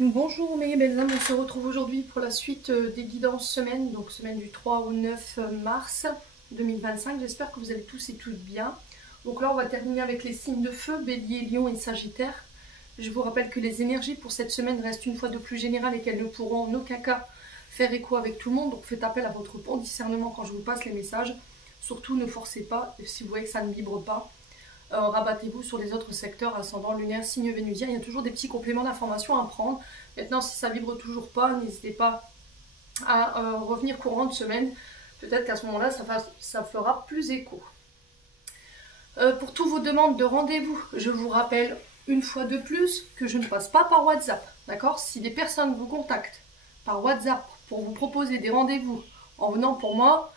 Bonjour mes belles âmes, on se retrouve aujourd'hui pour la suite des guidances semaine, donc semaine du 3 au 9 mars 2025. J'espère que vous allez tous et toutes bien. Donc là on va terminer avec les signes de feu, Bélier, Lion et Sagittaire. Je vous rappelle que les énergies pour cette semaine restent une fois de plus générales et qu'elles ne pourront en aucun cas faire écho avec tout le monde. Donc faites appel à votre bon discernement quand je vous passe les messages. Surtout ne forcez pas, si vous voyez que ça ne vibre pas. Rabattez-vous sur les autres secteurs, ascendant lunaire, signe vénusien. Il y a toujours des petits compléments d'informations à prendre. Maintenant, si ça vibre toujours pas, n'hésitez pas à revenir courant de semaine. Peut-être qu'à ce moment-là, ça fera plus écho. Pour toutes vos demandes de rendez-vous, je vous rappelle une fois de plus que je ne passe pas par WhatsApp. D'accord? Si des personnes vous contactent par WhatsApp pour vous proposer des rendez-vous en venant pour moi,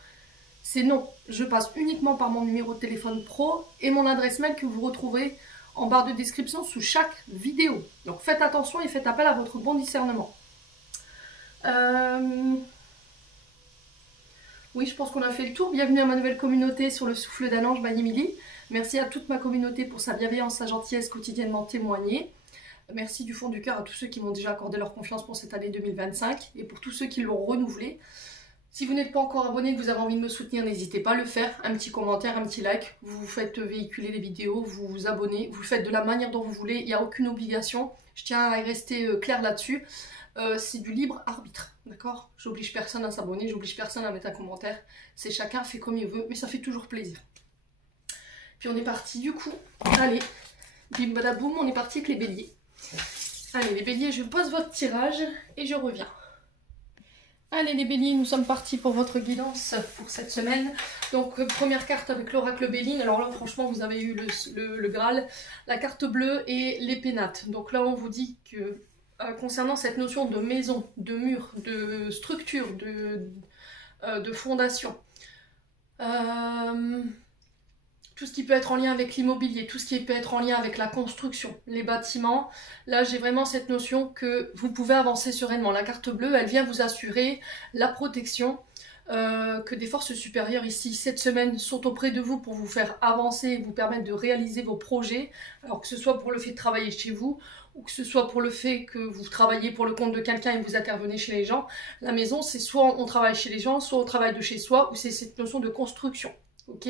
c'est non. Je passe uniquement par mon numéro de téléphone pro et mon adresse mail que vous retrouverez en barre de description sous chaque vidéo. Donc faites attention et faites appel à votre bon discernement. Oui, je pense qu'on a fait le tour. Bienvenue à ma nouvelle communauté sur le souffle d'un ange by Emily. Merci à toute ma communauté pour sa bienveillance, sa gentillesse quotidiennement témoignée. Merci du fond du cœur à tous ceux qui m'ont déjà accordé leur confiance pour cette année 2025 et pour tous ceux qui l'ont renouvelée. Si vous n'êtes pas encore abonné et que vous avez envie de me soutenir, n'hésitez pas à le faire. Un petit commentaire, un petit like. Vous vous faites véhiculer les vidéos, vous vous abonnez. Vous le faites de la manière dont vous voulez. Il n'y a aucune obligation. Je tiens à rester clair là-dessus. C'est du libre arbitre. D'accord? J'oblige personne à s'abonner, j'oblige personne à mettre un commentaire. C'est chacun fait comme il veut, mais ça fait toujours plaisir. Puis on est parti du coup. Allez, bim badaboum, on est parti avec les béliers. Allez les béliers, je pose votre tirage et je reviens. Allez les béliers, nous sommes partis pour votre guidance pour cette semaine. Donc première carte avec l'oracle Béline. Alors là franchement vous avez eu le Graal, la carte bleue et les pénates. Donc là on vous dit que concernant cette notion de maison, de mur, de structure, de fondation, tout ce qui peut être en lien avec l'immobilier, tout ce qui peut être en lien avec la construction, les bâtiments. Là, j'ai vraiment cette notion que vous pouvez avancer sereinement. La carte bleue, elle vient vous assurer la protection, que des forces supérieures ici, cette semaine, sont auprès de vous pour vous faire avancer et vous permettre de réaliser vos projets. Alors que ce soit pour le fait de travailler chez vous, ou que ce soit pour le fait que vous travaillez pour le compte de quelqu'un et vous intervenez chez les gens. La maison, c'est soit on travaille chez les gens, soit on travaille de chez soi, ou c'est cette notion de construction. Ok ?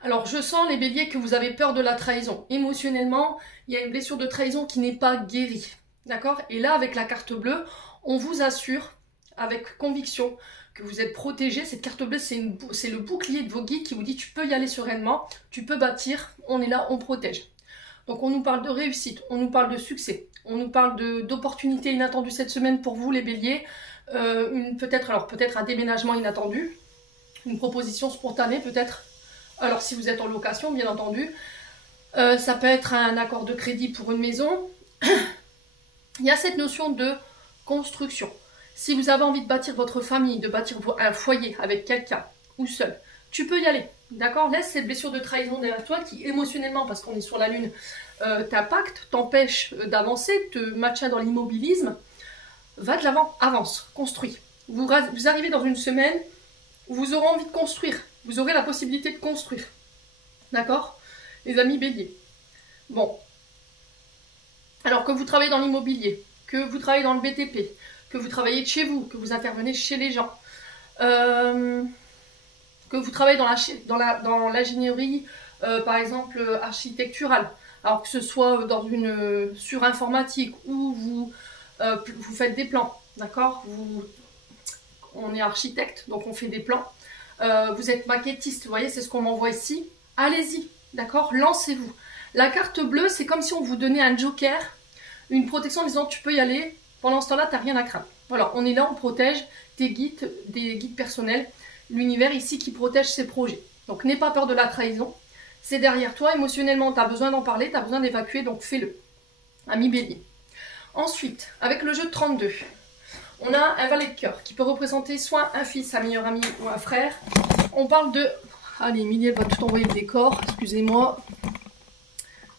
Alors, je sens, les béliers, que vous avez peur de la trahison. Émotionnellement, il y a une blessure de trahison qui n'est pas guérie. D'accord? Et là, avec la carte bleue, on vous assure, avec conviction, que vous êtes protégé. Cette carte bleue, c'est le bouclier de vos guides qui vous dit tu peux y aller sereinement, tu peux bâtir, on est là, on protège. Donc, on nous parle de réussite, on nous parle de succès, on nous parle d'opportunités inattendues cette semaine pour vous, les béliers. Peut-être un déménagement inattendu, une proposition spontanée peut-être. Alors si vous êtes en location, bien entendu, ça peut être un accord de crédit pour une maison. Il y a cette notion de construction. Si vous avez envie de bâtir votre famille, de bâtir un foyer avec quelqu'un ou seul, tu peux y aller. D'accord? Laisse cette blessure de trahison derrière toi qui émotionnellement, parce qu'on est sur la lune, t'impacte, t'empêche d'avancer, te maintient dans l'immobilisme. Va de l'avant, avance, construis. Vous arrivez dans une semaine où vous aurez envie de construire. Vous aurez la possibilité de construire. D'accord? Les amis béliers. Bon. Alors que vous travaillez dans l'immobilier, que vous travaillez dans le BTP, que vous travaillez de chez vous, que vous intervenez chez les gens, que vous travaillez dans l'ingénierie, par exemple, architecturale. Alors que ce soit dans une surinformatique où vous faites des plans. D'accord? On est architecte, donc on fait des plans. Vous êtes maquettiste, vous voyez, c'est ce qu'on m'envoie ici. Allez-y, d'accord? Lancez-vous. La carte bleue, c'est comme si on vous donnait un joker, une protection en disant tu peux y aller. Pendant ce temps-là, tu n'as rien à craindre. Voilà, on est là, on protège des guides personnels. L'univers ici qui protège ses projets. Donc n'aie pas peur de la trahison. C'est derrière toi, émotionnellement, tu as besoin d'en parler, tu as besoin d'évacuer, donc fais-le. Ami bélier. Ensuite, avec le jeu de 32. On a un valet de cœur qui peut représenter soit un fils, un meilleur ami ou un frère. On parle de... Allez, Emilie, elle va tout envoyer le décor, excusez-moi.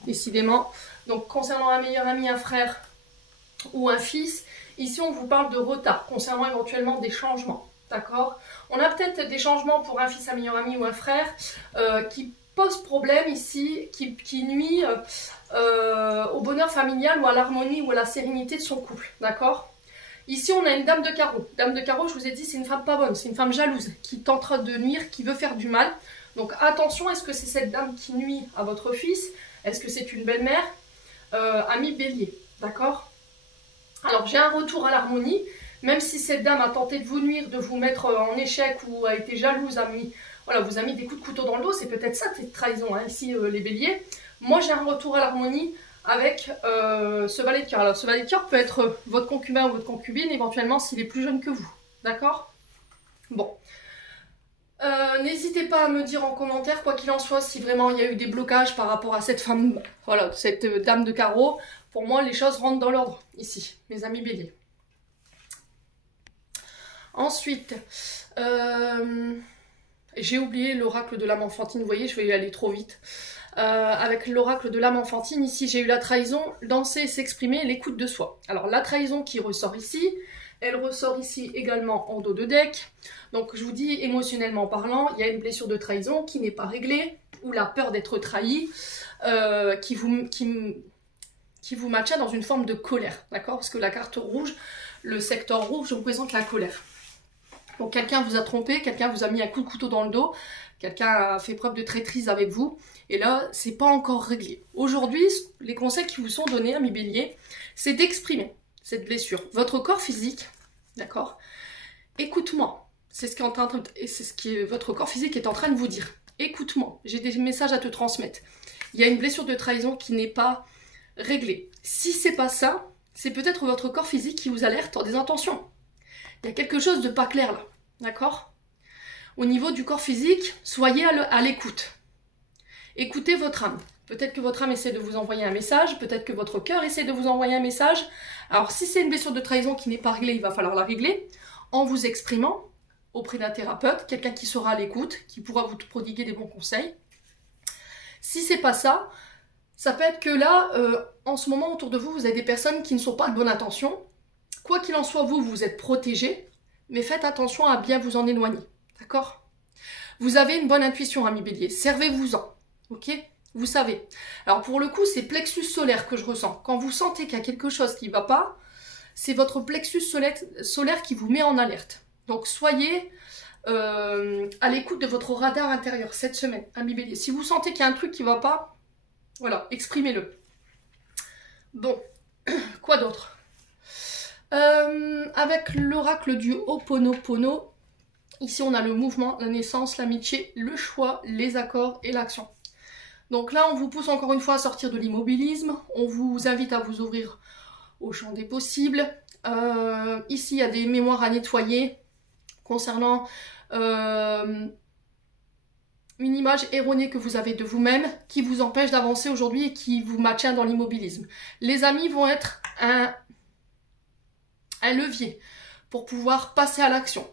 Décidément. Donc, concernant un meilleur ami, un frère ou un fils, ici, on vous parle de retard, concernant éventuellement des changements. D'accord? On a peut-être des changements pour un fils, un meilleur ami ou un frère qui pose problème ici, qui nuit au bonheur familial ou à l'harmonie ou à la sérénité de son couple, d'accord? Ici, on a une dame de carreau. Dame de carreau, je vous ai dit, c'est une femme pas bonne, c'est une femme jalouse, qui tentera de nuire, qui veut faire du mal. Donc attention, est-ce que c'est cette dame qui nuit à votre fils? Est-ce que c'est une belle-mère? Ami Bélier, d'accord? Alors, j'ai un retour à l'harmonie, même si cette dame a tenté de vous nuire, de vous mettre en échec ou a été jalouse, voilà, vous a mis des coups de couteau dans le dos, c'est peut-être ça, cette trahison, hein, ici, les béliers. Moi, j'ai un retour à l'harmonie avec ce valet de cœur. Alors, ce valet de cœur peut être votre concubin ou votre concubine, éventuellement, s'il est plus jeune que vous, d'accord? Bon. N'hésitez pas à me dire en commentaire, quoi qu'il en soit, si vraiment il y a eu des blocages par rapport à cette femme, voilà, cette dame de carreau. Pour moi, les choses rentrent dans l'ordre, ici, mes amis béliers. Ensuite, j'ai oublié l'oracle de l'âme enfantine, vous voyez, je vais y aller trop vite. Avec l'oracle de l'âme enfantine, ici, j'ai eu la trahison, danser, s'exprimer, l'écoute de soi. Alors, la trahison qui ressort ici, elle ressort ici également en dos de deck. Donc, je vous dis, émotionnellement parlant, il y a une blessure de trahison qui n'est pas réglée, ou la peur d'être trahi, qui vous maintient dans une forme de colère, d'accord? Parce que la carte rouge, le secteur rouge représente la colère. Donc, quelqu'un vous a trompé, quelqu'un vous a mis un coup de couteau dans le dos, quelqu'un a fait preuve de traîtrise avec vous, et là, c'est pas encore réglé. Aujourd'hui, les conseils qui vous sont donnés, amis bélier, c'est d'exprimer cette blessure. Votre corps physique, d'accord? Écoute-moi. C'est ce que votre corps physique est en train de vous dire. Écoute-moi, j'ai des messages à te transmettre. Il y a une blessure de trahison qui n'est pas réglée. Si c'est pas ça, c'est peut-être votre corps physique qui vous alerte en disant attention. Il y a quelque chose de pas clair là, d'accord? Au niveau du corps physique, soyez à l'écoute. Écoutez votre âme. Peut-être que votre âme essaie de vous envoyer un message, peut-être que votre cœur essaie de vous envoyer un message. Alors si c'est une blessure de trahison qui n'est pas réglée, il va falloir la régler en vous exprimant auprès d'un thérapeute, quelqu'un qui sera à l'écoute, qui pourra vous prodiguer des bons conseils. Si c'est pas ça, ça peut être que là, en ce moment autour de vous, vous avez des personnes qui ne sont pas de bonne intention. Quoi qu'il en soit, vous êtes protégés, mais faites attention à bien vous en éloigner, d'accord? Vous avez une bonne intuition, ami bélier, servez-vous-en, ok? Vous savez. Alors pour le coup, c'est plexus solaire que je ressens. Quand vous sentez qu'il y a quelque chose qui ne va pas, c'est votre plexus solaire qui vous met en alerte. Donc soyez à l'écoute de votre radar intérieur cette semaine, ami bélier. Si vous sentez qu'il y a un truc qui ne va pas, voilà, exprimez-le. Bon, quoi d'autre? Avec l'oracle du Ho'oponopono, ici on a le mouvement, la naissance, l'amitié, le choix, les accords et l'action. Donc là, on vous pousse encore une fois à sortir de l'immobilisme, on vous invite à vous ouvrir au champ des possibles. Ici, il y a des mémoires à nettoyer concernant une image erronée que vous avez de vous-même qui vous empêche d'avancer aujourd'hui et qui vous maintient dans l'immobilisme. Les amis vont être un levier pour pouvoir passer à l'action,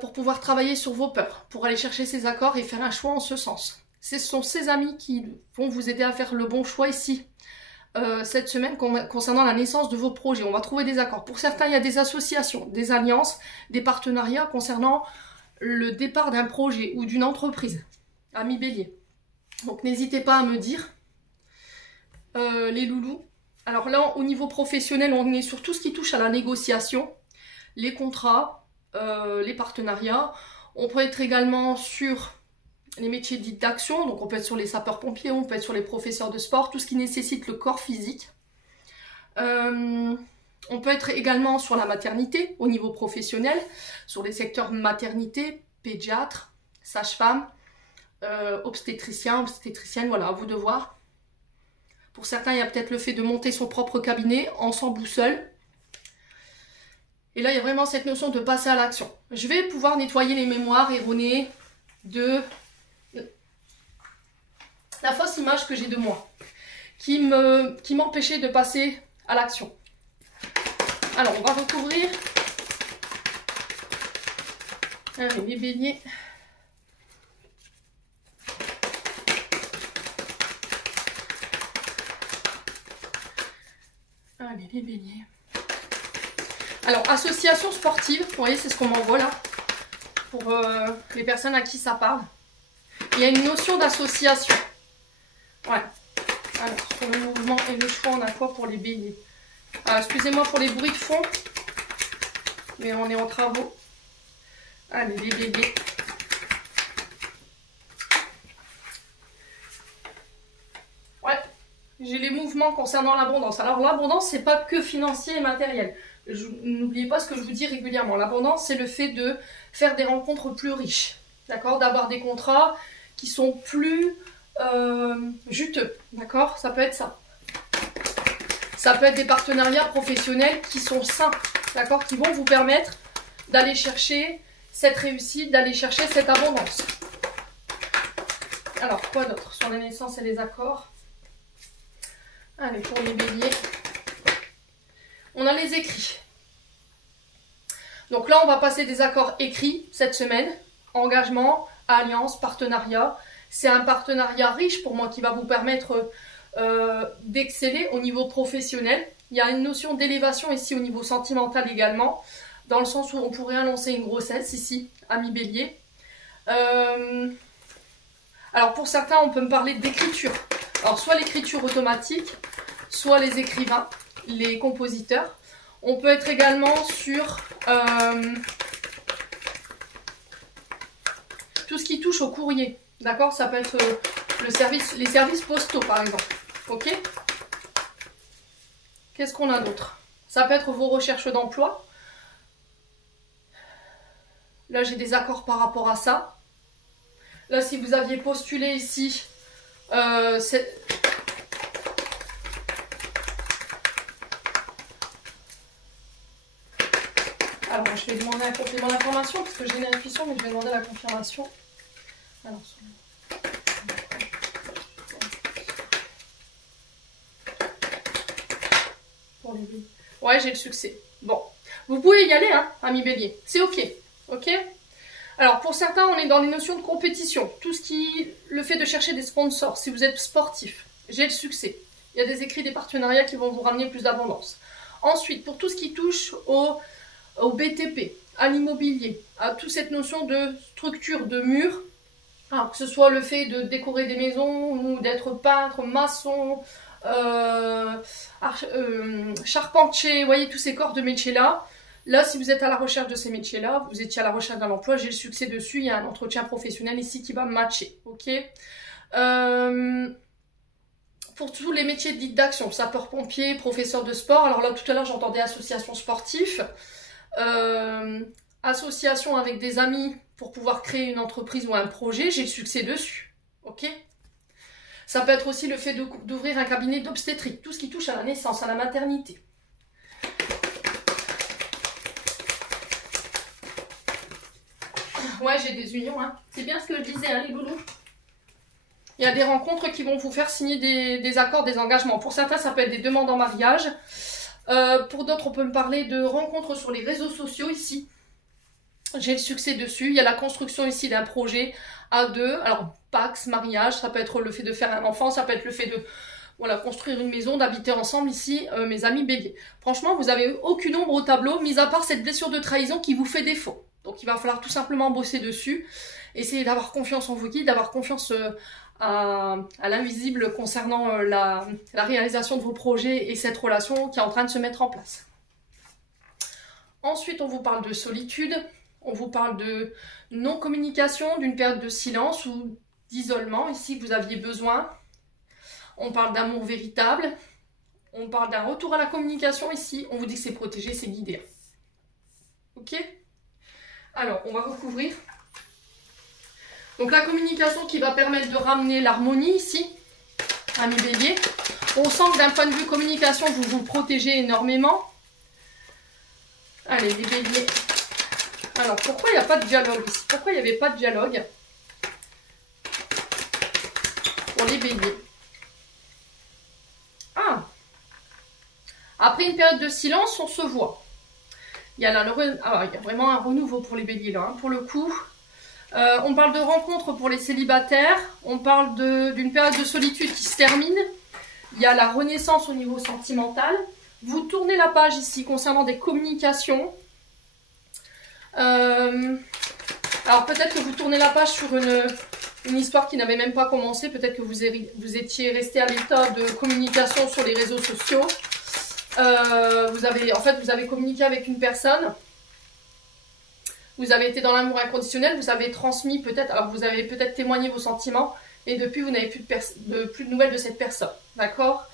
pour pouvoir travailler sur vos peurs, pour aller chercher ces accords et faire un choix en ce sens. Ce sont ces amis qui vont vous aider à faire le bon choix ici, cette semaine, concernant la naissance de vos projets. On va trouver des accords. Pour certains, il y a des associations, des alliances, des partenariats concernant le départ d'un projet ou d'une entreprise. Amis bélier. Donc n'hésitez pas à me dire, les loulous. Alors là, au niveau professionnel, on est sur tout ce qui touche à la négociation, les contrats, les partenariats. On peut être également sur les métiers dits d'action, donc on peut être sur les sapeurs-pompiers, on peut être sur les professeurs de sport, tout ce qui nécessite le corps physique. On peut être également sur la maternité, au niveau professionnel, sur les secteurs maternité, pédiatre, sage-femme, obstétricien, obstétricienne, voilà, à vous de voir. Pour certains, il y a peut-être le fait de monter son propre cabinet en sans boussole. Et là, il y a vraiment cette notion de passer à l'action. Je vais pouvoir nettoyer les mémoires erronées de la fausse image que j'ai de moi, qui m'empêchait de passer à l'action. Alors, on va recouvrir. Allez, les béliers. Allez, les béliers. Alors, association sportive, vous voyez, c'est ce qu'on m'envoie là, pour les personnes à qui ça parle. Il y a une notion d'association. Ouais. Alors, sur le mouvement et le choix, on a quoi pour les béliers? Excusez-moi pour les bruits de fond, mais on est en travaux. Allez, les béliers. Ouais, j'ai les mouvements concernant l'abondance. Alors, l'abondance, c'est pas que financier et matériel. N'oubliez pas ce que je vous dis régulièrement. L'abondance, c'est le fait de faire des rencontres plus riches. D'accord? D'avoir des contrats qui sont plus juteux. D'accord? Ça peut être ça. Ça peut être des partenariats professionnels qui sont sains. D'accord? Qui vont vous permettre d'aller chercher cette réussite, d'aller chercher cette abondance. Alors, quoi d'autre sur les naissances et les accords? Allez, pour les béliers. On a les écrits. Donc là, on va passer des accords écrits cette semaine. Engagement, alliance, partenariat. C'est un partenariat riche pour moi qui va vous permettre d'exceller au niveau professionnel. Il y a une notion d'élévation ici au niveau sentimental également, dans le sens où on pourrait annoncer une grossesse ici, ami bélier. Alors pour certains, on peut me parler d'écriture. Alors soit l'écriture automatique, soit les écrivains, les compositeurs. On peut être également sur tout ce qui touche au courrier. D'accord? Ça peut être les services postaux par exemple. Ok? Qu'est-ce qu'on a d'autre? Ça peut être vos recherches d'emploi. Là, j'ai des accords par rapport à ça. Là, si vous aviez postulé ici, alors, je vais demander un complément d'information parce que j'ai une intuition, mais je vais demander la confirmation. Alors, pour les béliers. Ouais, j'ai le succès. Bon, vous pouvez y aller, hein, ami bélier. C'est ok. Ok? Alors, pour certains, on est dans les notions de compétition. Tout ce qui... Le fait de chercher des sponsors. Si vous êtes sportif, j'ai le succès. Il y a des écrits, des partenariats qui vont vous ramener plus d'abondance. Ensuite, pour tout ce qui touche au BTP, à l'immobilier, à toute cette notion de structure de mur, alors que ce soit le fait de décorer des maisons ou d'être peintre, maçon, charpentier, vous voyez tous ces corps de métiers-là. Là, si vous êtes à la recherche de ces métiers-là, vous étiez à la recherche d'un emploi, j'ai le succès dessus, il y a un entretien professionnel ici qui va matcher, ok? Pour tous les métiers dits d'action, sapeur-pompier, professeur de sport, alors là, tout à l'heure, j'entendais association sportive, association avec des amis pour pouvoir créer une entreprise ou un projet, j'ai le succès dessus, ok? Ça peut être aussi le fait d'ouvrir un cabinet d'obstétrique, tout ce qui touche à la naissance, à la maternité. Ouais, j'ai des unions, hein. C'est bien ce que je disais, hein, les loulous. Il y a des rencontres qui vont vous faire signer des accords, des engagements. Pour certains, ça peut être des demandes en mariage. Pour d'autres, on peut me parler de rencontres sur les réseaux sociaux ici. J'ai le succès dessus. Il y a la construction ici d'un projet à deux. Alors, Pax, mariage, ça peut être le fait de faire un enfant, ça peut être le fait de voilà, construire une maison, d'habiter ensemble ici, mes amis béliers. Franchement, vous n'avez aucune ombre au tableau, mis à part cette blessure de trahison qui vous fait défaut. Donc, il va falloir tout simplement bosser dessus. Essayez d'avoir confiance en vos guides, d'avoir confiance à l'invisible concernant la réalisation de vos projets et cette relation qui est en train de se mettre en place. Ensuite, on vous parle de solitude, on vous parle de non-communication, d'une période de silence ou d'isolement, ici que vous aviez besoin. On parle d'amour véritable, on parle d'un retour à la communication ici, on vous dit que c'est protégé, c'est guidé. Ok? Alors, on va recouvrir. Donc la communication qui va permettre de ramener l'harmonie ici, ami bélier. On sent que d'un point de vue communication, vous vous protégez énormément. Allez, les béliers. Alors, pourquoi il n'y a pas de dialogue ici? Pourquoi il n'y avait pas de dialogue pour les béliers? Ah! Après une période de silence, on se voit. Il y a, il y a vraiment un renouveau pour les béliers là, hein, pour le coup. On parle de rencontres pour les célibataires. On parle d'une période de solitude qui se termine. Il y a la renaissance au niveau sentimental. Vous tournez la page ici concernant des communications. Alors peut-être que vous tournez la page sur une histoire qui n'avait même pas commencé. Peut-être que vous étiez resté à l'état de communication sur les réseaux sociaux. Vous avez communiqué avec une personne. Vous avez été dans l'amour inconditionnel. Vous avez transmis peut-être, alors vous avez peut-être témoigné vos sentiments. Et depuis, vous n'avez plus de nouvelles de cette personne. D'accord?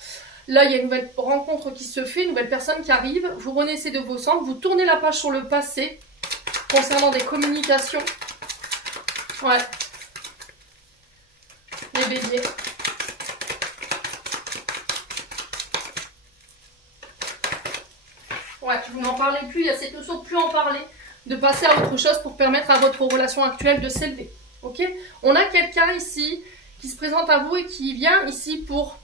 Là, il y a une nouvelle rencontre qui se fait, une nouvelle personne qui arrive. Vous renaissez de vos cendres. Vous tournez la page sur le passé concernant des communications. Ouais. Les béliers. Ouais, vous n'en parlez plus. Il y a cette notion de plus en parler. De passer à autre chose pour permettre à votre relation actuelle de s'élever. Ok? On a quelqu'un ici qui se présente à vous et qui vient ici pour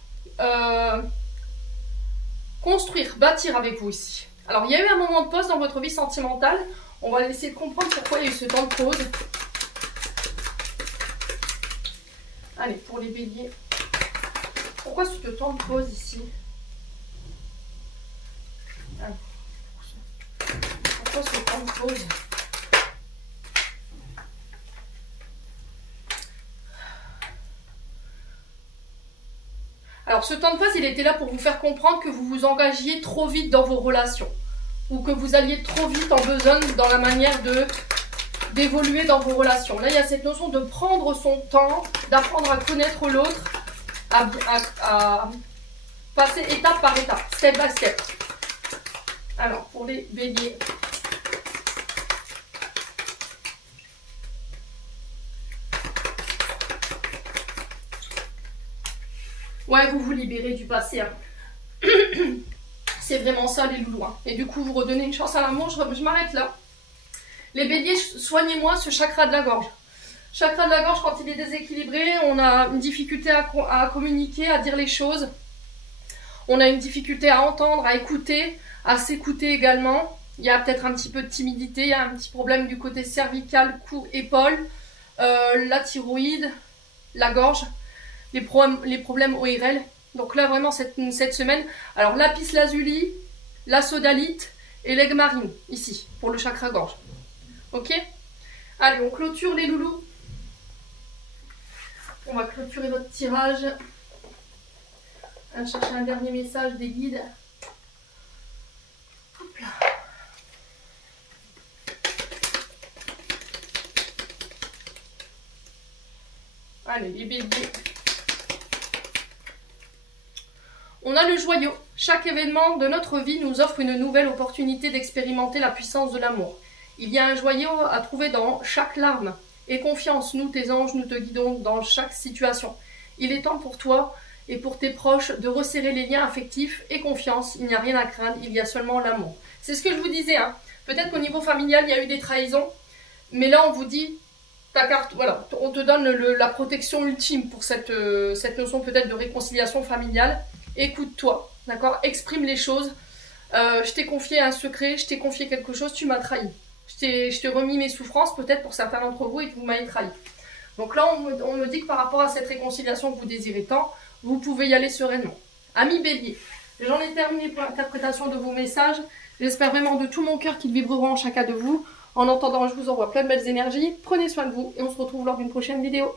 construire, bâtir avec vous ici. Alors, il y a eu un moment de pause dans votre vie sentimentale. On va essayer de comprendre pourquoi il y a eu ce temps de pause. Allez, pour les béliers. Pourquoi ce temps de pause ici? Allez. Pourquoi ce temps de pause? Alors, ce temps de pause, il était là pour vous faire comprendre que vous vous engagiez trop vite dans vos relations. Ou que vous alliez trop vite en besogne dans la manière d'évoluer dans vos relations. Là, il y a cette notion de prendre son temps, d'apprendre à connaître l'autre, à passer étape par étape, step by step. Alors, pour les béliers. Ouais, vous vous libérez du passé. Hein. C'est vraiment ça, les loulous. Hein. Et du coup, vous redonnez une chance à l'amour. Je m'arrête là. Les béliers, soignez-moi ce chakra de la gorge. Chakra de la gorge, quand il est déséquilibré, on a une difficulté à communiquer, à dire les choses. On a une difficulté à entendre, à écouter, à s'écouter également. Il y a peut-être un petit peu de timidité, il y a un petit problème du côté cervical, cou, épaule, la thyroïde, la gorge. Les problèmes ORL. Donc là, vraiment, cette semaine, alors lapis lazuli, la sodalite et l'aigle marine, ici, pour le chakra gorge. Ok? Allez, on clôture les loulous. On va clôturer votre tirage. On va chercher un dernier message des guides. Hop là. Allez, les béliers. On a le joyau. Chaque événement de notre vie nous offre une nouvelle opportunité d'expérimenter la puissance de l'amour. Il y a un joyau à trouver dans chaque larme. Aie confiance, nous tes anges, nous te guidons dans chaque situation. Il est temps pour toi et pour tes proches de resserrer les liens affectifs et confiance. Il n'y a rien à craindre, il y a seulement l'amour. C'est ce que je vous disais. Hein. Peut-être qu'au niveau familial, il y a eu des trahisons. Mais là, on vous dit, ta carte, voilà, on te donne la protection ultime pour cette notion peut-être de réconciliation familiale. Écoute-toi, d'accord? Exprime les choses. Je t'ai confié un secret, je t'ai confié quelque chose, tu m'as trahi. Je t'ai remis mes souffrances, peut-être pour certains d'entre vous, et que vous m'avez trahi. Donc là, on me dit que par rapport à cette réconciliation que vous désirez tant, vous pouvez y aller sereinement. Amis bélier, j'en ai terminé pour l'interprétation de vos messages. J'espère vraiment de tout mon cœur qu'ils vibreront en chacun de vous. En attendant, je vous envoie plein de belles énergies. Prenez soin de vous et on se retrouve lors d'une prochaine vidéo.